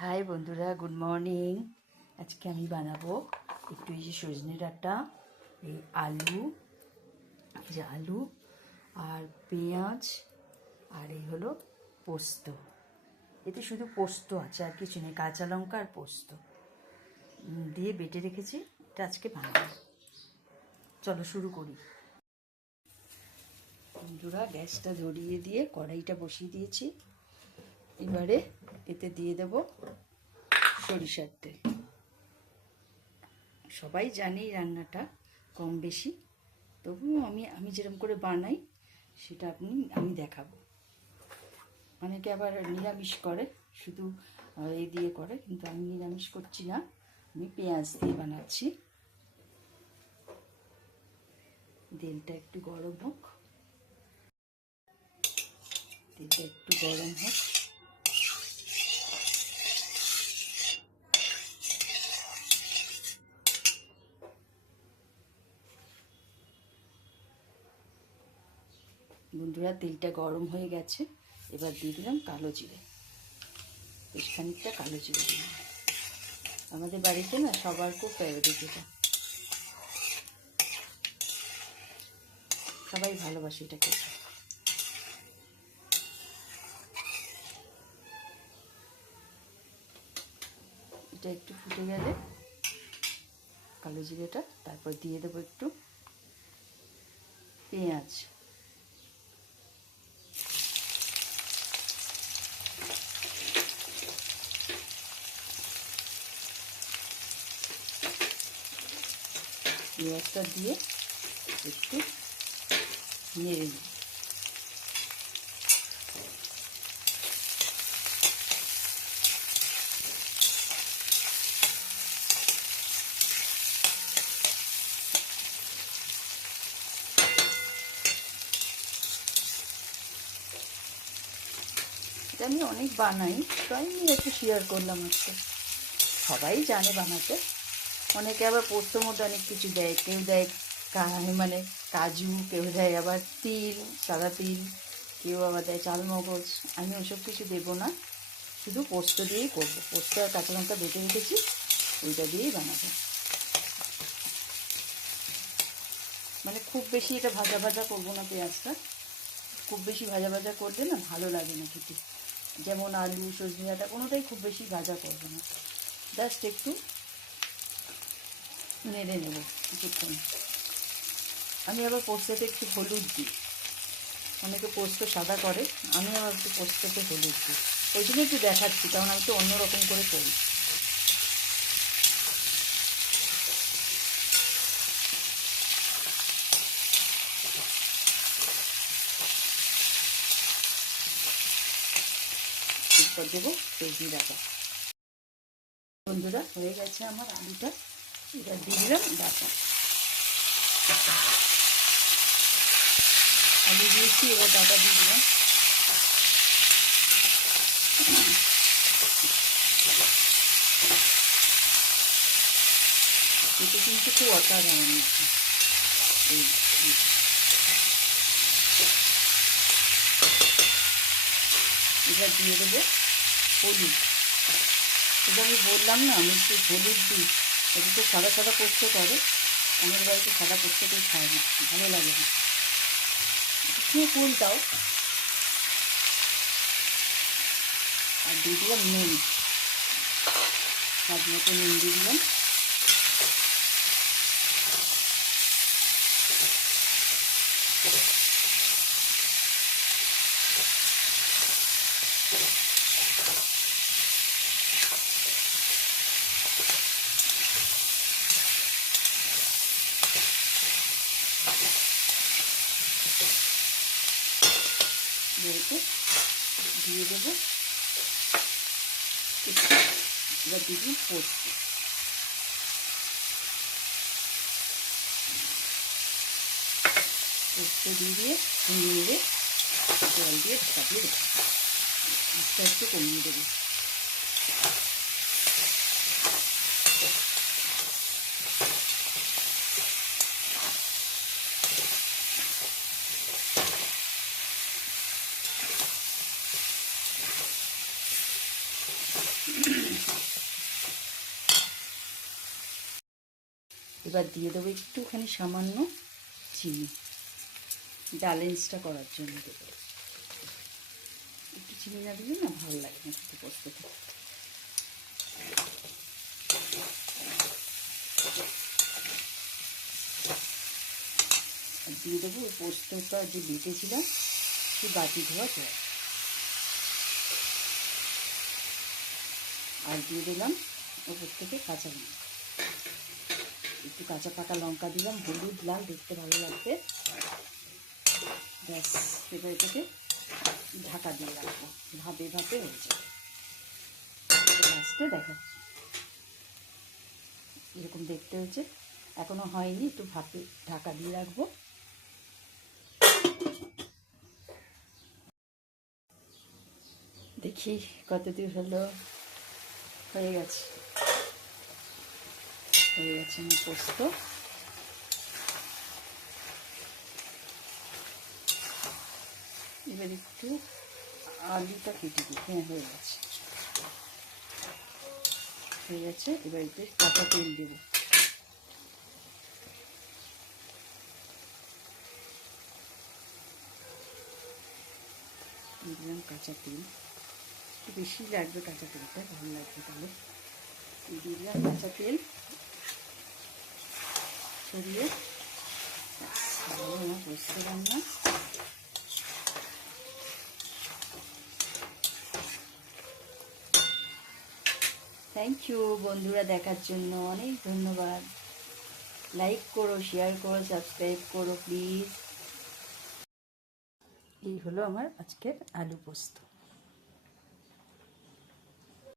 High বন্ধুরা, good morning. আজকে আমি বানাবো একটু এই যে সজনে ডাঁটা, এই আলু আর পেঁয়াজ আর এই হলো পোস্ত। এতে শুধু পোস্ত আছে, আর কিছু নেই। কাঁচা লঙ্কা আর পোস্ত দিয়ে বেটে রেখেছি। এটা আজকে বানাবো। চলো শুরু করি। বন্ধুরা, গ্যাসটা ধরিয়ে দিয়ে কড়াইটা বসিয়ে দিয়েছি। এবারে এতে দিয়ে দেব সরিষার তেল। সবাই জানি রান্নাটা কম বেশি, তবুও আমি যেরকম করে বানাই সেটা আমি দেখাবো। অনেকে আবার নিরামিষ করে, শুধু এই দিয়ে করে, কিন্তু আমি নিরামিষ করছি না, আমি পেঁয়াজ দিয়ে বানাচ্ছি। তেলটা একটু গরম হোক, তেলটা একটু গরম হোক। বন্ধুরা, তেলটা গরম হয়ে গেছে। এবার দিয়ে দিলাম কালো জিরে, বেশ খানিকটা কালো জিরে দিলাম। আমাদের বাড়িতে না সবার খুব ফেভারিট এটা, সবাই ভালোবাসে এটা খেতে। এটা একটু ফুটে গেলে কালো জিরেটা, তারপর দিয়ে দেবো একটু পেঁয়াজ। পেঁয়াজটা দিয়ে একটু নেড়ে নিই। এটা আমি অনেক বানাই, তাই আমি একটু শেয়ার করলাম আজকে। সবাই জানে বানাতে। অনেকে আবার পোস্তর মধ্যে অনেক কিছু দেয়, কেউ দেয় মানে কাজু, কেউ দেয় আবার তিল, সাদা তিল, কেউ আবার দেয় চালমগজ। আমি ওসব কিছু দেবো না, শুধু পোস্ত দিয়েই করবো। পোস্ত আর কাঁচা লঙ্কা বেটে রেখেছি, ওইটা দিয়েই বানাবো। মানে খুব বেশি এটা ভাজা ভাজা করবো না পেঁয়াজটা। খুব বেশি ভাজা ভাজা করলে না ভালো লাগে না খেতে। যেমন আলু, সজনে ডাঁটা কোনোটাই খুব বেশি ভাজা করবো না, জাস্ট একটু নেড়ে নেব কিছুক্ষণ। আমি আবার পোস্ততে একটু হলুদ দিই। অনেকে পোস্ত সাদা করে, আমি আবার একটু পোস্ততে হলুদ দিই। ওই জন্য একটু দেখাচ্ছি, কারণ আমি তো অন্যরকম করে করি। এরপর দেবো সজনে ডাঁটা। বন্ধুরা, হয়ে গেছে আমার আলুটা। এবার দিয়ে দিলাম ডাঁটা। আলু দিয়েছি, এবার ডাঁটা দিয়ে দিলাম। এটা কিন্তু খুব অসাধারণ হচ্ছে। এবার দিয়ে দেবো হলুদ। এটা আমি বললাম না, আমি একটু হলুদ দিই। এটা তো সাদা সাদা পোস্ত করে, আমার বাড়িতে সাদা পোস্ত কেউ খায় না, ভালো লাগে না। একটু ফুলটাও। আর দিয়ে দিলাম নুন, স্বাদ মতো নুন দিয়ে দিলাম। দিয়ে দেবো এবার দিয়ে দিই পোস্ত। পোস্ত দিয়ে নেড়ে জল দিয়ে ঢাকা দিয়ে রেখে আস্তে আস্তে কমিয়ে দেবো। এবার দিয়ে দেবো একটুখানি সামান্য চিনি, ব্যালেন্সটা করার জন্য দেবো। একটু চিনি না দিলে না ভালো লাগে না খেতে পোস্তটা। আর দিয়ে দেবো পোস্তটা যে বেটেছিলাম সে বাটি ধোয়া জল, আর দিয়ে দিলাম ওপর থেকে কাঁচা লঙ্কা, একটু কাঁচা পাকা লঙ্কা দিলাম, হলুদ লাল দেখতে ভালো লাগবে। ব্যাস, এবার এটাকে ঢাকা দিয়ে রাখবো, ভাপে ভাপে হয়ে যাবে। লাস্টে দেখাচ্ছি এরকম দেখতে হচ্ছে, এখনো হয়নি, একটু ভাপে ঢাকা দিয়ে রাখবো। দেখি কতদূর হলো। হয়ে গেছে, হয়ে গেছে আমার পোস্ত। এবার একটু আলুটা কেটে দিই। হ্যাঁ, হয়ে গেছে, হয়ে গেছে। এবার একটু কাঁচা তেল দেবো। দিলাম কাঁচা তেল, একটু বেশি লাগবে কাঁচা তেলটা, ভালো লাগবে তাহলে। দিয়ে দিলাম কাঁচা তেল ছড়িয়ে। আমার পোস্ত রান্না। থ্যাংক ইউ বন্ধুরা, দেখার জন্য অনেক ধন্যবাদ। লাইক করো, শেয়ার করো, সাবস্ক্রাইব করো প্লিজ। এই হলো আমার আজকের আলু পোস্ত।